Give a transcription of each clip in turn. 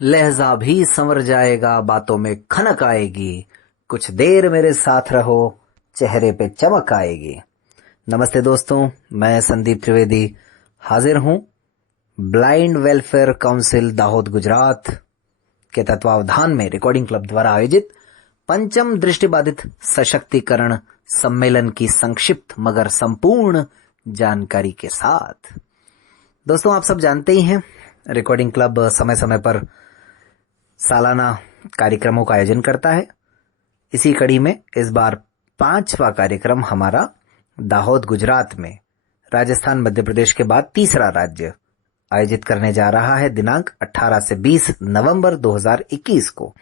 लहजा भी संवर जाएगा, बातों में खनक आएगी। कुछ देर मेरे साथ रहो, चेहरे पे चमक आएगी। नमस्ते दोस्तों, मैं संदीप त्रिवेदी हाजिर हूं blind welfare council Dahod Gujarat के तत्वावधान में रिकॉर्डिंग क्लब द्वारा आयोजित पंचम दृष्टिबाधित सशक्तिकरण सम्मेलन की संक्षिप्त मगर संपूर्ण जानकारी के साथ। दोस्तों, आप सब जानते ही हैं, रिकॉर्डिंग क्लब समय समय पर सालाना कार्यक्रमों का आयोजन करता है। इसी कड़ी में इस बार 5वां कार्यक्रम हमारा दाहोद गुजरात में राजस्थान मध्य प्रदेश के बाद तीसरा राज्य आयोजित करने जा रहा है दिनांक 18 से 20 नवंबर 2021 को,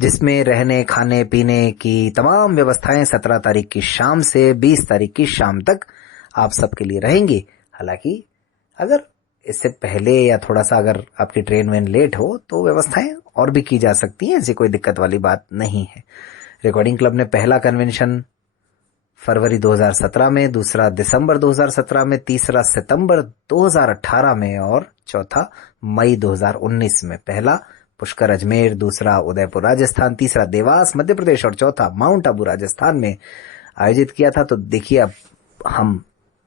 जिसमें रहने खाने पीने की तमाम व्यवस्थाएं 17 तारीख की शाम से 20 तारीख की शाम तक आप सबके लिए रहेंगी। हालांकि अगर इससे पहले या थोड़ा सा अगर आपकी ट्रेन वेन लेट हो तो व्यवस्थाएं और भी की जा सकती हैं, ऐसी कोई दिक्कत वाली बात नहीं है। रिकॉर्डिंग क्लब ने पहला कन्वेंशन फरवरी 2017 में, दूसरा दिसंबर 2017 में, तीसरा सितंबर 2018 में और चौथा मई 2019 में। पहला पुष्कर अजमेर, दूसरा उदयपुर राजस्थान, तीसरा देवास मध्य प्रदेश और चौथा माउंट आबू राजस्थान में आयोजित किया था। तो देखिए, अब हम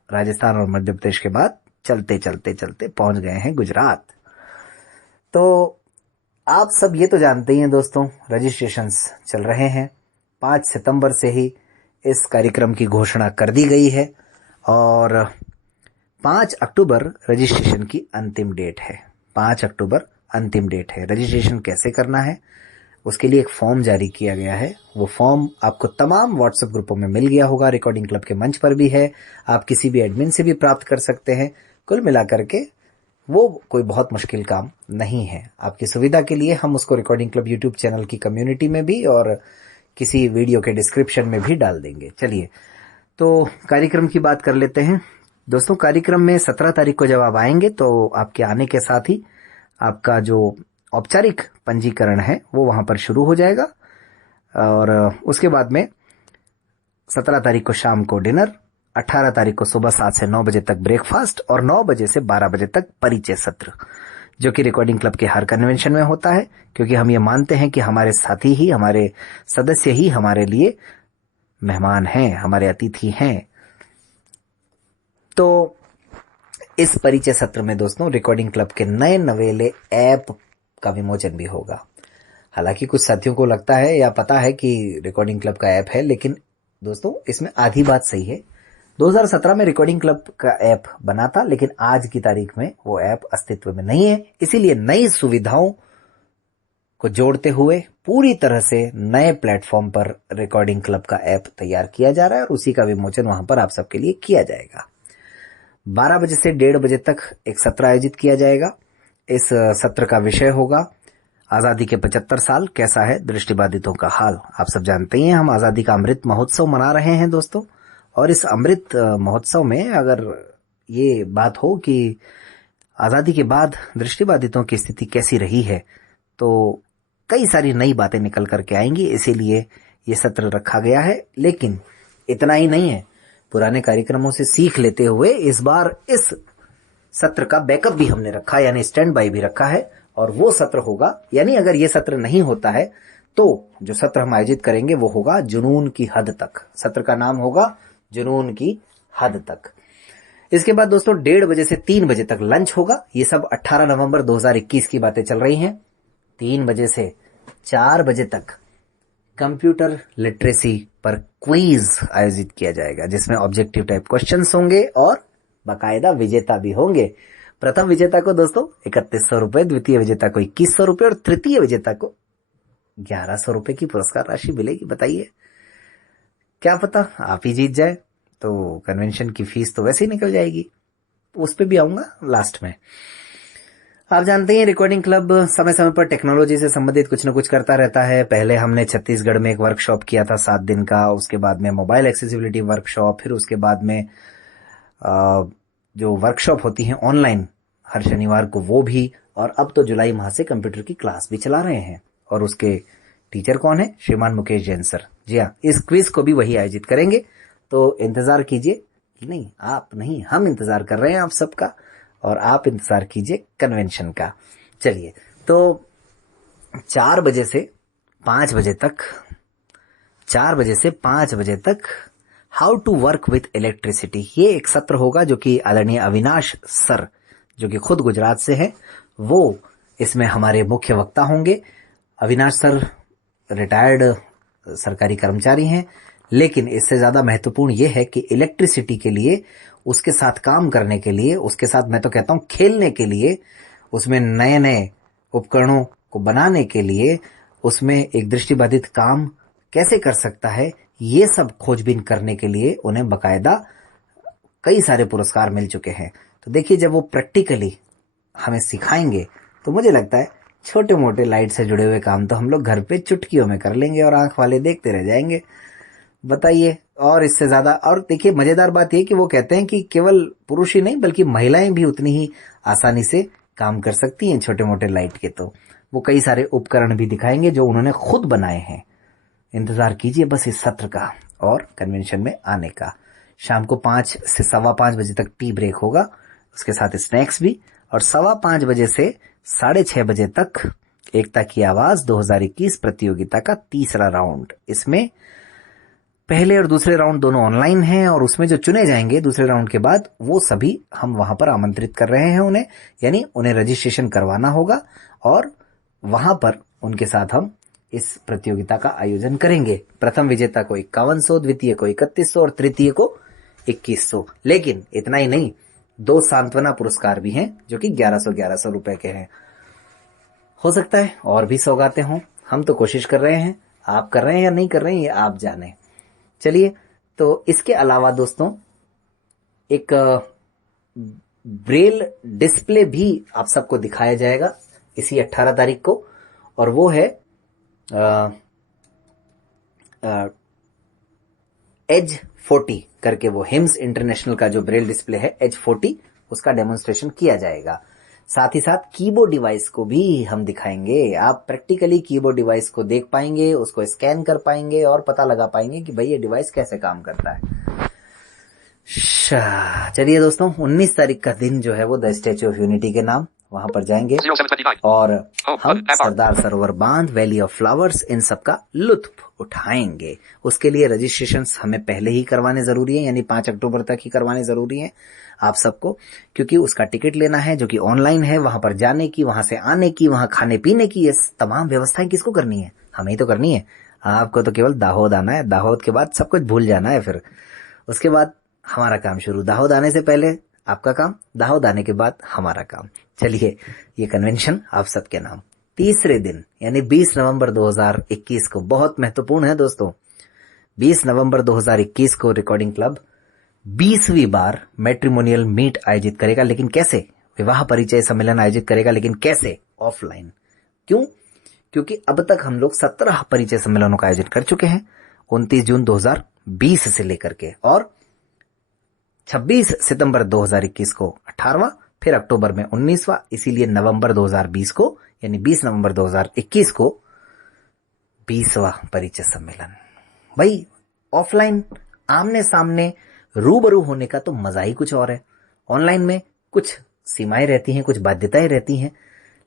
राजस्थान और मध्य प्रदेश के बाद चलते चलते चलते पहुंच गए हैं गुजरात। तो आप सब ये तो जानते ही हैं दोस्तों, रजिस्ट्रेशंस चल रहे हैं। 5 सितंबर से ही इस कार्यक्रम की घोषणा कर दी गई है और 5 अक्टूबर रजिस्ट्रेशन की अंतिम डेट है। 5 अक्टूबर अंतिम डेट है। रजिस्ट्रेशन कैसे करना है, उसके लिए एक फॉर्म जारी किया गया है। वो फॉर्म आपको तमाम व्हाट्सएप ग्रुपों में मिल गया होगा, रिकॉर्डिंग क्लब के मंच पर भी है, आप किसी भी एडमिन से भी प्राप्त कर सकते हैं। कुल मिलाकर के वो कोई बहुत मुश्किल काम नहीं है। आपकी सुविधा के लिए हम उसको रिकॉर्डिंग क्लब यूट्यूब चैनल की कम्युनिटी में भी और किसी वीडियो के डिस्क्रिप्शन में भी डाल देंगे। चलिए, तो कार्यक्रम की बात कर लेते हैं दोस्तों। कार्यक्रम में 17 तारीख को जब आप आएंगे तो आपके आने के साथ ही आपका जो औपचारिक पंजीकरण है वो वहां पर शुरू हो जाएगा और उसके बाद में 17 तारीख को शाम को डिनर, 18 तारीख को सुबह 7 से 9 बजे तक ब्रेकफास्ट और 9 बजे से 12 बजे तक परिचय सत्र, जो कि रिकॉर्डिंग क्लब के हर कन्वेंशन में होता है, क्योंकि हम ये मानते हैं कि हमारे साथी ही, हमारे सदस्य ही हमारे लिए मेहमान हैं, हमारे अतिथि हैं। तो इस परिचय सत्र में दोस्तों रिकॉर्डिंग क्लब के नए नवेले ऐप का विमोचन भी होगा। हालांकि कुछ साथियों को लगता है या पता है कि रिकॉर्डिंग क्लब का ऐप है, लेकिन दोस्तों इसमें आधी बात सही है। 2017 में रिकॉर्डिंग क्लब का ऐप बना था, लेकिन आज की तारीख में वो ऐप अस्तित्व में नहीं है। इसीलिए नई सुविधाओं को जोड़ते हुए पूरी तरह से नए प्लेटफॉर्म पर रिकॉर्डिंग क्लब का ऐप तैयार किया जा रहा है और उसी का विमोचन वहां पर आप सबके लिए किया जाएगा। 12 बजे से 1:30 बजे तक एक सत्र आयोजित किया जाएगा। इस सत्र का विषय होगा आजादी के 75 साल, कैसा है दृष्टिबाधितों का हाल। आप सब जानते ही हैं, हम आजादी का अमृत महोत्सव मना रहे हैं दोस्तों। और इस अमृत महोत्सव में अगर ये बात हो कि आजादी के बाद दृष्टिबाधितों की स्थिति कैसी रही है, तो कई सारी नई बातें निकल करके आएंगी। इसीलिए ये सत्र रखा गया है। लेकिन इतना ही नहीं है, पुराने कार्यक्रमों से सीख लेते हुए इस बार इस सत्र का बैकअप भी हमने रखा, यानी स्टैंड बाय भी रखा है। और वो सत्र होगा, यानी अगर ये सत्र नहीं होता है तो जो सत्र हम आयोजित करेंगे वो होगा जुनून की हद तक। सत्र का नाम होगा जुनून की हद तक। इसके बाद दोस्तों 1:30 बजे से 3 बजे तक लंच होगा। ये सब 18 नवंबर 2021 की बातें चल रही हैं। 3 बजे से 4 बजे तक कंप्यूटर लिटरेसी पर क्विज आयोजित किया जाएगा, जिसमें ऑब्जेक्टिव टाइप क्वेश्चंस होंगे और बाकायदा विजेता भी होंगे। प्रथम विजेता को दोस्तों 3100 रुपए, द्वितीय विजेता को 2100 रुपए और तृतीय विजेता को 1100 रुपए की पुरस्कार राशि मिलेगी। बताइए, क्या पता आप ही जीत जाए। तो कन्वेंशन की फीस तो वैसे ही निकल जाएगी, उस पे भी आऊंगा लास्ट में। आप जानते हैं रिकॉर्डिंग क्लब समय समय पर टेक्नोलॉजी से संबंधित कुछ न कुछ करता रहता है। पहले हमने छत्तीसगढ़ में एक वर्कशॉप किया था 7 दिन का, उसके बाद में मोबाइल एक्सेसिबिलिटी वर्कशॉप, फिर उसके बाद में जो वर्कशॉप होती है ऑनलाइन हर शनिवार को, वो भी। और अब तो जुलाई माह से कंप्यूटर की क्लास भी चला रहे हैं। और उसके टीचर कौन है? श्रीमान मुकेश जैन सर। जी हाँ, इस क्विज को भी वही आयोजित करेंगे, तो इंतजार कीजिए। नहीं, आप नहीं, हम इंतजार कर रहे हैं आप सबका, और आप इंतजार कीजिए कन्वेंशन का। चलिए, तो 4 बजे से 5 बजे तक 4 बजे से 5 बजे तक how to work with electricity, ये एक सत्र होगा जो कि आदरणीय अविनाश सर जो कि खुद गुजरात से हैं, वो इसमें हमारे मुख्य वक्ता होंगे। अविनाश सर रिटायर्ड सरकारी कर्मचारी हैं, लेकिन इससे ज़्यादा महत्वपूर्ण ये है कि इलेक्ट्रिसिटी के लिए, उसके साथ काम करने के लिए, उसके साथ मैं तो कहता हूँ खेलने के लिए, उसमें नए नए उपकरणों को बनाने के लिए, उसमें एक दृष्टिबाधित काम कैसे कर सकता है, ये सब खोजबीन करने के लिए उन्हें बकायदा कई सारे पुरस्कार मिल चुके हैं। तो देखिए, जब वो प्रैक्टिकली हमें सिखाएंगे तो मुझे लगता है छोटे मोटे लाइट से जुड़े हुए काम तो हम लोग घर पे चुटकियों में कर लेंगे और आंख वाले देखते रह जाएंगे। बताइए, और इससे ज्यादा। और देखिए, मजेदार बात यह कि वो कहते हैं कि केवल पुरुष ही नहीं बल्कि महिलाएं भी उतनी ही आसानी से काम कर सकती हैं छोटे मोटे लाइट के। तो वो कई सारे उपकरण भी दिखाएंगे जो उन्होंने खुद बनाए हैं। इंतजार कीजिए बस इस सत्र का और कन्वेंशन में आने का। शाम को 5 से 5:15 बजे तक टी ब्रेक होगा, उसके साथ स्नैक्स भी, और 5:15 बजे से 6:30 बजे तक एकता की आवाज 2021 प्रतियोगिता का तीसरा राउंड। इसमें पहले और दूसरे राउंड दोनों ऑनलाइन हैं, और उसमें जो चुने जाएंगे दूसरे राउंड के बाद, वो सभी हम वहां पर आमंत्रित कर रहे हैं उन्हें, यानी उन्हें रजिस्ट्रेशन करवाना होगा और वहां पर उनके साथ हम इस प्रतियोगिता का आयोजन करेंगे। प्रथम विजेता को 5100, द्वितीय को 3100 और तृतीय को 2100। लेकिन इतना ही नहीं, 2 सांत्वना पुरस्कार भी हैं जो कि 1100 रुपए के हैं। हो सकता है और भी सौगातें हों, हम तो कोशिश कर रहे हैं, आप कर रहे हैं या नहीं कर रहे हैं ये आप जाने। चलिए, तो इसके अलावा दोस्तों एक ब्रेल डिस्प्ले भी आप सबको दिखाया जाएगा इसी 18 तारीख को, और वो है एज 40 करके, वो हिम्स इंटरनेशनल का जो ब्रेल डिस्प्ले है एज 40, उसका डेमोन्स्ट्रेशन किया जाएगा। साथ ही साथ कीबोर्ड डिवाइस को भी हम दिखाएंगे। आप प्रैक्टिकली कीबोर्ड डिवाइस को देख पाएंगे, उसको स्कैन कर पाएंगे और पता लगा पाएंगे कि भाई ये डिवाइस कैसे काम करता है। चलिए दोस्तों, 19 तारीख का दिन जो है वो द स्टैच्यू ऑफ यूनिटी के नाम वहां पर जाएंगे और हम सरदार सरोवर बांध, वैली ऑफ फ्लावर्स, इन सब का लुत्फ उठाएंगे। उसके लिए रजिस्ट्रेशन हमें पहले ही करवाने जरूरी है, यानी 5 अक्टूबर तक ही करवाने जरूरी है आप सबको, क्योंकि उसका टिकट लेना है जो कि ऑनलाइन है। वहां पर जाने की, वहां से आने की, वहां खाने पीने की, ये तमाम व्यवस्थाएं किसको करनी है? हमें ही तो करनी है। आपको तो केवल दाहोद आना है, दाहोद के बाद सब कुछ भूल जाना है। फिर उसके बाद हमारा काम शुरू। दाहोद आने से पहले आपका काम, दाहोद आने के बाद हमारा काम। चलिए, ये कन्वेंशन आप सबके नाम। तीसरे दिन यानी 20 नवंबर 2021 को, बहुत महत्वपूर्ण है दोस्तों, 20 नवंबर 2021 को रिकॉर्डिंग क्लब 20वीं बार मैट्रिमोनियल मीट आयोजित करेगा। लेकिन कैसे? विवाह परिचय सम्मेलन आयोजित करेगा, लेकिन कैसे? ऑफलाइन। क्यों? क्योंकि अब तक हम लोग 17 परिचय सम्मेलनों का आयोजन कर चुके हैं, 29 जून 2020 से लेकर के, और 26 सितंबर 2021 को 18वां, फिर अक्टूबर में 19वां, इसीलिए नवंबर 2020 को यानी 20 नवंबर 2021 को 20वां परिचय सम्मेलन। भाई, ऑफलाइन आमने सामने रूबरू होने का तो मजा ही कुछ और है। ऑनलाइन में कुछ सीमाएं रहती हैं, कुछ बाध्यताएं रहती हैं,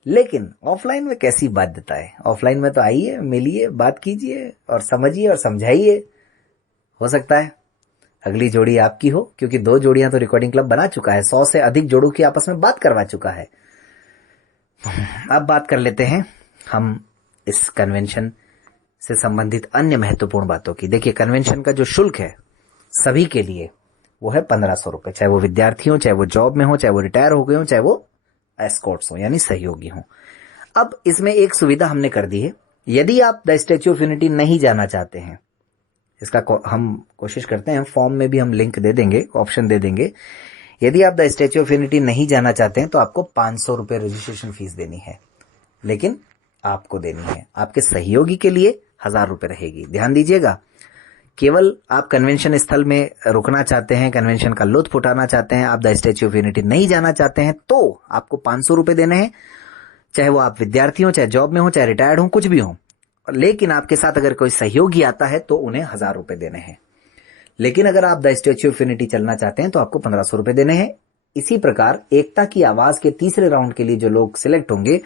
लेकिन ऑफलाइन में कैसी बाध्यताएं? ऑफलाइन में तो आइए, मिलिए, बात कीजिए और समझिए और समझाइए। हो सकता है अगली जोड़ी आपकी हो, क्योंकि 2 जोड़ियां तो रिकॉर्डिंग क्लब बना चुका है, 100 से अधिक जोड़ों की आपस में बात करवा चुका है। अब बात कर लेते हैं हम इस कन्वेंशन से संबंधित अन्य महत्वपूर्ण बातों की। देखिए, कन्वेंशन का जो शुल्क है सभी के लिए वो है 1500 रुपए, चाहे वो विद्यार्थी हो, चाहे वो जॉब में हो, चाहे वो रिटायर हो गए हो, चाहे वो एस्कॉर्ट्स हो यानी सहयोगी हो। अब इसमें एक सुविधा हमने कर दी है, यदि आप द स्टैच्यू ऑफ यूनिटी नहीं जाना चाहते हैं, इसका हम कोशिश करते हैं, फॉर्म में भी हम लिंक दे देंगे, ऑप्शन दे देंगे। यदि आप द स्टैच्यू ऑफ यूनिटी नहीं जाना चाहते हैं तो आपको 500 रुपए रजिस्ट्रेशन फीस देनी है, लेकिन आपको देनी है। आपके सहयोगी के लिए 1000 रुपए रहेगी। ध्यान दीजिएगा, केवल आप कन्वेंशन स्थल में रुकना चाहते हैं, कन्वेंशन का लुत्फ उठाना चाहते हैं, आप द स्टैच्यू ऑफ यूनिटी नहीं जाना चाहते हैं, तो आपको 500 रुपए देने हैं, चाहे वो आप विद्यार्थी हो, चाहे जॉब में हो, चाहे रिटायर्ड हो, कुछ भी हो। लेकिन आपके साथ अगर कोई सहयोगी आता है तो उन्हें 1000 रुपए देने हैं। लेकिन अगर आप द स्टैच्यू ऑफ यूनिटी चलना चाहते हैं तो आपको 1500 रुपए देने हैं। इसी प्रकार एकता की आवाज के तीसरे राउंड के लिए जो लोग सिलेक्ट होंगे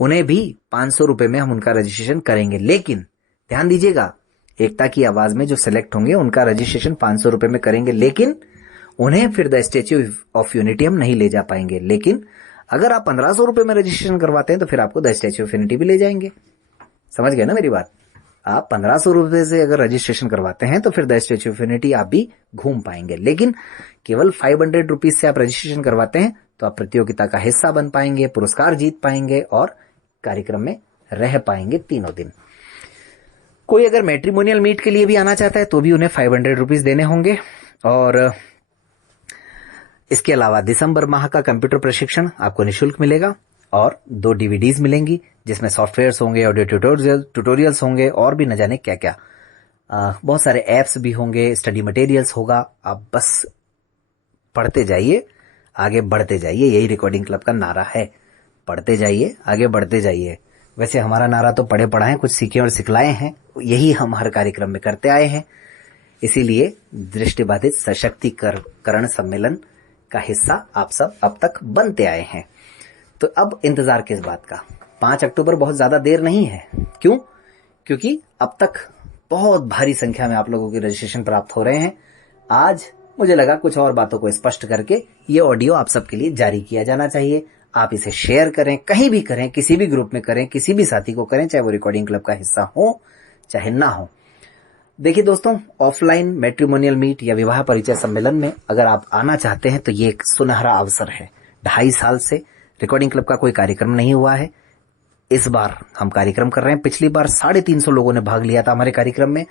उन्हें भी 500 रुपए में हम उनका रजिस्ट्रेशन करेंगे। लेकिन ध्यान दीजिएगा, एकता की आवाज में जो सिलेक्ट होंगे उनका रजिस्ट्रेशन 500 रुपए में करेंगे, लेकिन उन्हें फिर द स्टैच्यू ऑफ यूनिटी हम नहीं ले जा पाएंगे। लेकिन अगर आप 1500 रुपए में रजिस्ट्रेशन करवाते हैं तो फिर आपको द स्टैच्यू ऑफ यूनिटी भी ले जाएंगे। समझ गए ना मेरी बात? आप 1500 रुपए से अगर रजिस्ट्रेशन करवाते हैं तो फिर द स्टैच्यू ऑफ यूनिटी आप भी घूम पाएंगे। लेकिन केवल 500 रुपीज से आप रजिस्ट्रेशन करवाते हैं तो आप प्रतियोगिता का हिस्सा बन पाएंगे, पुरस्कार जीत पाएंगे और कार्यक्रम में रह पाएंगे 3 दिन। कोई अगर मैट्रिमोनियल मीट के लिए भी आना चाहता है तो भी उन्हें 500 रुपीज देने होंगे। और इसके अलावा दिसंबर माह का कंप्यूटर प्रशिक्षण आपको निःशुल्क मिलेगा और 2 डीवीडीज मिलेंगी जिसमें सॉफ्टवेयर्स होंगे, ऑडियो ट्यूटोरियल्स होंगे और भी न जाने क्या क्या। बहुत सारे ऐप्स भी होंगे, स्टडी मटेरियल्स होगा। आप बस पढ़ते जाइए, आगे बढ़ते जाइए। यही रिकॉर्डिंग क्लब का नारा है, पढ़ते जाइए, आगे बढ़ते जाइए। वैसे हमारा नारा तो पढ़े पढ़ाएं, कुछ सीखे और सिखलाए हैं, यही हम हर कार्यक्रम में करते आए हैं। इसीलिए दृष्टिबाधित सशक्तिकरण सम्मेलन का हिस्सा आप सब अब तक बनते आए हैं। तो अब इंतजार किस बात का? 5 अक्टूबर बहुत ज्यादा देर नहीं है। क्यों? क्योंकि अब तक बहुत भारी संख्या में आप लोगों के रजिस्ट्रेशन प्राप्त हो रहे हैं। आज मुझे लगा कुछ और बातों को स्पष्ट करके ये ऑडियो आप सबके लिए जारी किया जाना चाहिए। आप इसे शेयर करें, कहीं भी करें, किसी भी ग्रुप में करें, किसी भी साथी को करें, चाहे वो रिकॉर्डिंग क्लब का हिस्सा हो चाहे ना हो। देखिए दोस्तों, ऑफलाइन मैट्रिमोनियल मीट या विवाह परिचय सम्मेलन में अगर आप आना चाहते हैं तो ये एक सुनहरा अवसर है। 2.5 साल से रिकॉर्डिंग क्लब का कोई कार्यक्रम नहीं हुआ है। इस बार हम कार्यक्रम कर रहे हैं। पिछली बार 350 लोगों ने भाग लिया था हमारे कार्यक्रम में।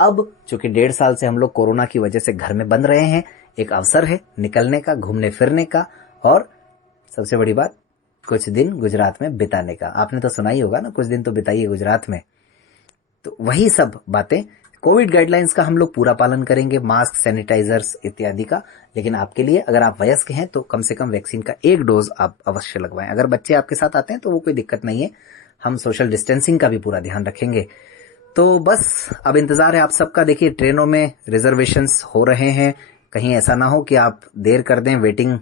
अब चूंकि 1.5 साल से हम लोग कोरोना की वजह से घर में बंद रहे हैं, एक अवसर है निकलने का, घूमने फिरने का और सबसे बड़ी बात, कुछ दिन गुजरात में बिताने का। आपने तो सुना ही होगा ना, कुछ दिन तो बिताइए गुजरात में। तो वही सब बातें, कोविड गाइडलाइंस का हम लोग पूरा पालन करेंगे, मास्क, सैनिटाइजर्स इत्यादि का। लेकिन आपके लिए, अगर आप वयस्क हैं तो कम से कम वैक्सीन का 1 डोज आप अवश्य लगवाएं। अगर बच्चे आपके साथ आते हैं तो वो कोई दिक्कत नहीं है, हम सोशल डिस्टेंसिंग का भी पूरा ध्यान रखेंगे। तो बस अब इंतजार है आप सबका। देखिए, ट्रेनों में रिजर्वेशंस हो रहे हैं, कहीं ऐसा ना हो कि आप देर कर दें, वेटिंग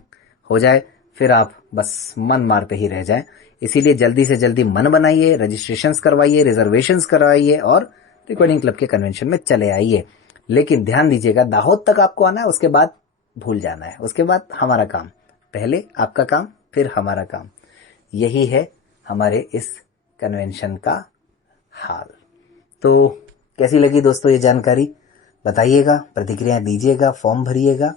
हो जाए, फिर आप बस मन मारते ही रह जाएं। इसीलिए जल्दी से जल्दी मन बनाइए, रजिस्ट्रेशंस करवाइए, रिजर्वेशंस करवाइए और रिकॉर्डिंग क्लब के कन्वेंशन में चले आइए। लेकिन ध्यान दीजिएगा, दाहोद तक आपको आना है, उसके बाद भूल जाना है। उसके बाद हमारा काम, पहले आपका काम फिर हमारा काम। यही है हमारे इस कन्वेंशन का हाल। तो कैसी लगी दोस्तों ये जानकारी? बताइएगा, प्रतिक्रिया दीजिएगा, फॉर्म भरिएगा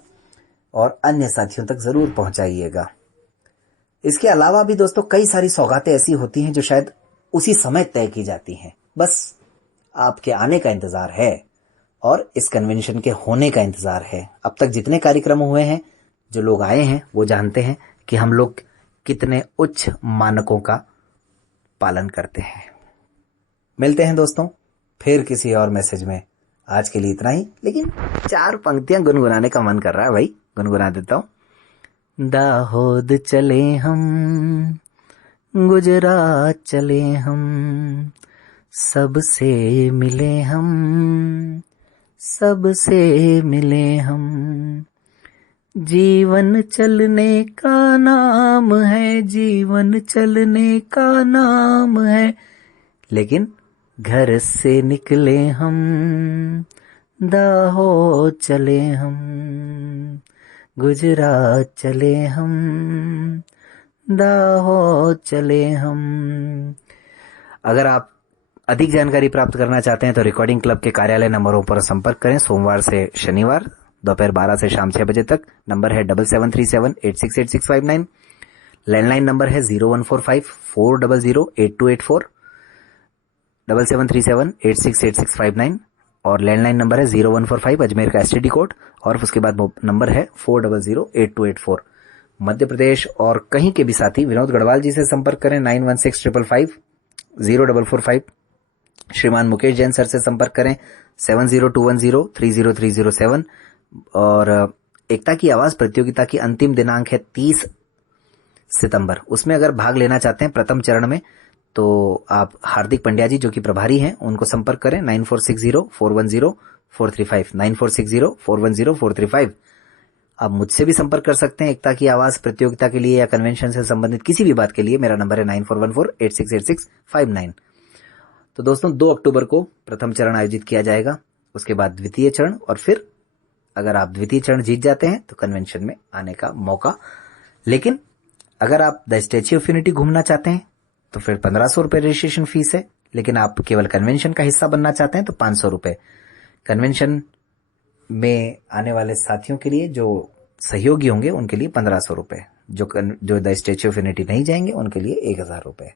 और अन्य साथियों तक जरूर पहुंचाइएगा। इसके अलावा भी दोस्तों कई सारी सौगातें ऐसी होती हैं जो शायद उसी समय तय की जाती हैं। बस आपके आने का इंतजार है और इस कन्वेंशन के होने का इंतजार है। अब तक जितने कार्यक्रम हुए हैं, जो लोग आए हैं वो जानते हैं कि हम लोग कितने उच्च मानकों का पालन करते हैं। मिलते हैं दोस्तों फिर किसी और मैसेज में। आज के लिए इतना ही, लेकिन 4 पंक्तियां गुनगुनाने का मन कर रहा है भाई, गुनगुना देता हूं। दाहोद चले हम, गुजरात चले हम, सबसे मिले हम, सबसे मिले हम। जीवन चलने का नाम है, जीवन चलने का नाम है, लेकिन घर से निकले हम, दाहोद चले हम, गुजरात चले हम, दाहोद चले हम। अगर आप अधिक जानकारी प्राप्त करना चाहते हैं तो रिकॉर्डिंग क्लब के कार्यालय नंबरों पर संपर्क करें। सोमवार से शनिवार दोपहर 12 से शाम 6 बजे तक। नंबर है 7737868659। लैंडलाइन नंबर है 01454008284, 7737868659 और लैंडलाइन नंबर है 0145 अजमेर का STD कोड और उसके बाद नंबर है 40088284। मध्य प्रदेश और कहीं के भी साथी विनोद गढ़वाल जी से संपर्क करें 9165550445। श्रीमान मुकेश जैन सर से संपर्क करें 7021030307। और एकता की आवाज प्रतियोगिता की अंतिम दिनांक है 30 सितंबर। उसमें अगर भाग लेना चाहते हैं प्रथम चरण में तो आप हार्दिक पंड्या जी जो कि प्रभारी हैं उनको संपर्क करें 9460410435, 9460410435। आप मुझसे भी संपर्क कर सकते हैं एकता की आवाज प्रतियोगिता के लिए या कन्वेंशन से संबंधित किसी भी बात के लिए। मेरा नंबर है 9414868659। तो दोस्तों 2 अक्टूबर को प्रथम चरण आयोजित किया जाएगा, उसके बाद द्वितीय चरण, और फिर अगर आप द्वितीय चरण जीत जाते हैं तो कन्वेंशन में आने का मौका। लेकिन अगर आप द स्टैच्यू ऑफ यूनिटी घूमना चाहते हैं तो फिर 1500 रुपये रजिस्ट्रेशन फीस है, लेकिन आप केवल कन्वेंशन का हिस्सा बनना चाहते हैं तो 500 रुपये। कन्वेंशन में आने वाले साथियों के लिए जो सहयोगी होंगे उनके लिए 1500 रुपये, जो द स्टैच्यू ऑफ यूनिटी नहीं जाएंगे उनके लिए 1000 रुपये।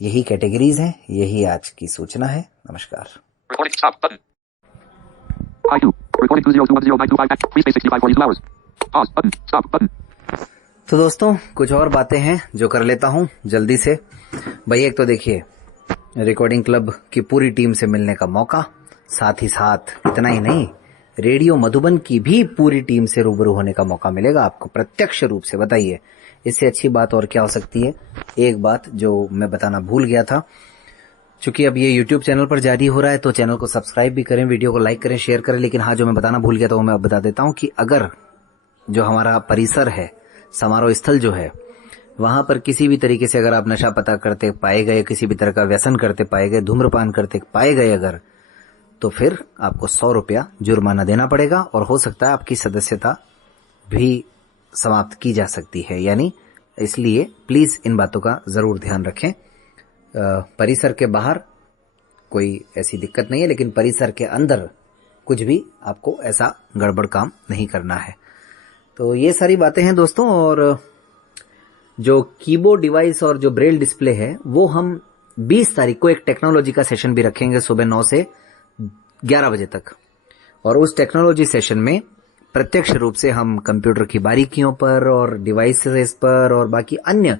यही कैटेगरीज हैं, यही आज की सूचना है। नमस्कार। तो दोस्तों कुछ और बातें हैं जो कर लेता हूं जल्दी से। भाई एक तो देखिए, रिकॉर्डिंग क्लब की पूरी टीम से मिलने का मौका, साथ ही साथ इतना ही नहीं, रेडियो मधुबन की भी पूरी टीम से रूबरू होने का मौका मिलेगा आपको प्रत्यक्ष रूप से। बताइए इससे अच्छी बात और क्या हो सकती है। एक बात जो मैं बताना भूल गया था, चूंकि अब ये YouTube चैनल पर जारी हो रहा है तो चैनल को सब्सक्राइब भी करें, वीडियो को लाइक करें, शेयर करें। लेकिन हाँ, जो मैं बताना भूल गया था वो मैं अब बता देता हूँ कि अगर जो हमारा परिसर है, समारोह स्थल जो है, वहां पर किसी भी तरीके से अगर आप नशा पता करते पाए गए, किसी भी तरह का व्यसन करते पाए गए, धूम्रपान करते पाए गए अगर, तो फिर आपको 100 रुपया जुर्माना देना पड़ेगा और हो सकता है आपकी सदस्यता भी समाप्त की जा सकती है। यानी इसलिए प्लीज इन बातों का जरूर ध्यान रखें। परिसर के बाहर कोई ऐसी दिक्कत नहीं है, लेकिन परिसर के अंदर कुछ भी आपको ऐसा गड़बड़ काम नहीं करना है। तो ये सारी बातें हैं दोस्तों। और जो कीबोर्ड डिवाइस और जो ब्रेल डिस्प्ले है वो हम 20 तारीख को एक टेक्नोलॉजी का सेशन भी रखेंगे सुबह 9 से 11 बजे तक। और उस टेक्नोलॉजी सेशन में प्रत्यक्ष रूप से हम कंप्यूटर की बारीकियों पर और डिवाइसेस पर और बाकी अन्य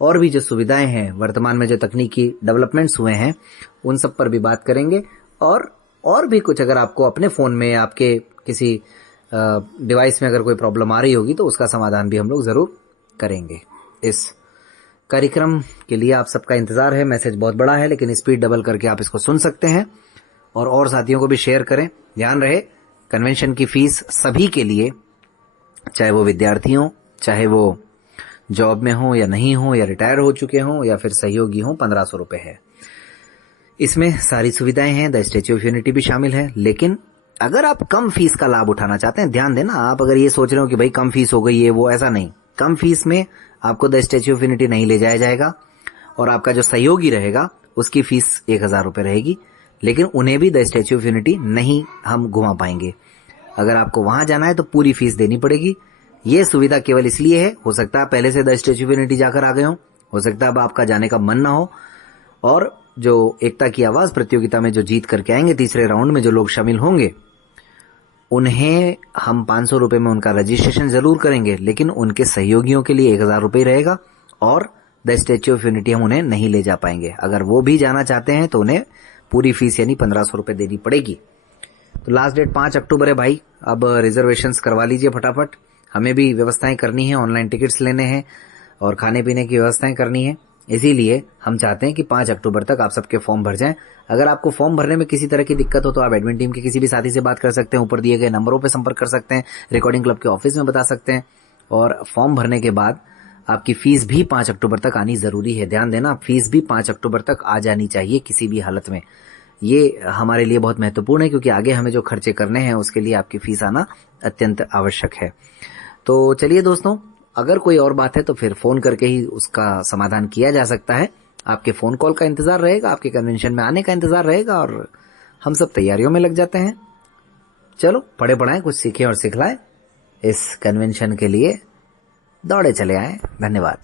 और भी जो सुविधाएं हैं, वर्तमान में जो तकनीकी डेवलपमेंट्स हुए हैं, उन सब पर भी बात करेंगे। और भी कुछ अगर आपको अपने फोन में, आपके किसी डिवाइस में अगर कोई प्रॉब्लम आ रही होगी तो उसका समाधान भी हम लोग जरूर करेंगे। इस कार्यक्रम के लिए आप सबका इंतजार है। मैसेज बहुत बड़ा है लेकिन स्पीड डबल करके आप इसको सुन सकते हैं और साथियों को भी शेयर करें। ध्यान रहे, कन्वेंशन की फीस सभी के लिए, चाहे वो विद्यार्थी हो, चाहे वो जॉब में हो या नहीं हो, या रिटायर हो चुके हो, या फिर सहयोगी हो, 1500 रुपये है। इसमें सारी सुविधाएं हैं, द स्टैच्यू ऑफ यूनिटी भी शामिल है। लेकिन अगर आप कम फीस का लाभ उठाना चाहते हैं, ध्यान देना, आप अगर ये सोच रहे हो कि भाई कम फीस हो गई है, वो ऐसा नहीं। कम फीस में आपको द स्टैच्यू ऑफ यूनिटी नहीं ले जाया जाएगा और आपका जो सहयोगी रहेगा उसकी फीस 1000 रुपये रहेगी, लेकिन उन्हें भी द स्टैच्यू ऑफ यूनिटी नहीं हम घुमा पाएंगे। अगर आपको वहां जाना है तो पूरी फीस देनी पड़ेगी। ये सुविधा केवल इसलिए है, हो सकता है पहले से द स्टैच्यू ऑफ यूनिटी जाकर आ गए हो सकता है अब आपका जाने का मन ना हो। और जो एकता की आवाज प्रतियोगिता में जो जीत करके आएंगे, तीसरे राउंड में जो लोग शामिल होंगे, उन्हें हम 500 रुपये में उनका रजिस्ट्रेशन जरूर करेंगे, लेकिन उनके सहयोगियों के लिए 1000 रुपये रहेगा और द स्टैच्यू ऑफ यूनिटी हम उन्हें नहीं ले जा पाएंगे। अगर वो भी जाना चाहते हैं तो उन्हें पूरी फीस यानी 1500 रुपये देनी पड़ेगी। तो लास्ट डेट 5 अक्टूबर है भाई। अब रिजर्वेशंस करवा लीजिए फटाफट। हमें भी व्यवस्थाएं करनी है, ऑनलाइन टिकट्स लेने हैं और खाने पीने की व्यवस्थाएं करनी है। इसीलिए हम चाहते हैं कि 5 अक्टूबर तक आप सबके फॉर्म भर जाएं। अगर आपको फॉर्म भरने में किसी तरह की दिक्कत हो तो आप एडमिन टीम के किसी भी साथी से बात कर सकते हैं, ऊपर दिए गए नंबरों पर संपर्क कर सकते हैं, रिकॉर्डिंग क्लब के ऑफिस में बता सकते हैं। और फॉर्म भरने के बाद आपकी फीस भी 5 अक्टूबर तक आनी जरूरी है। ध्यान देना, फीस भी 5 अक्टूबर तक आ जानी चाहिए किसी भी हालत में। ये हमारे लिए बहुत महत्वपूर्ण है क्योंकि आगे हमें जो खर्चे करने हैं उसके लिए आपकी फीस आना अत्यंत आवश्यक है। तो चलिए दोस्तों, अगर कोई और बात है तो फिर फोन करके ही उसका समाधान किया जा सकता है। आपके फोन कॉल का इंतजार रहेगा, आपके कन्वेंशन में आने का इंतजार रहेगा और हम सब तैयारियों में लग जाते हैं। चलो पढ़े पढ़ाएं, कुछ सीखें और सिखलाएं। इस कन्वेंशन के लिए दौड़े चले आए। धन्यवाद।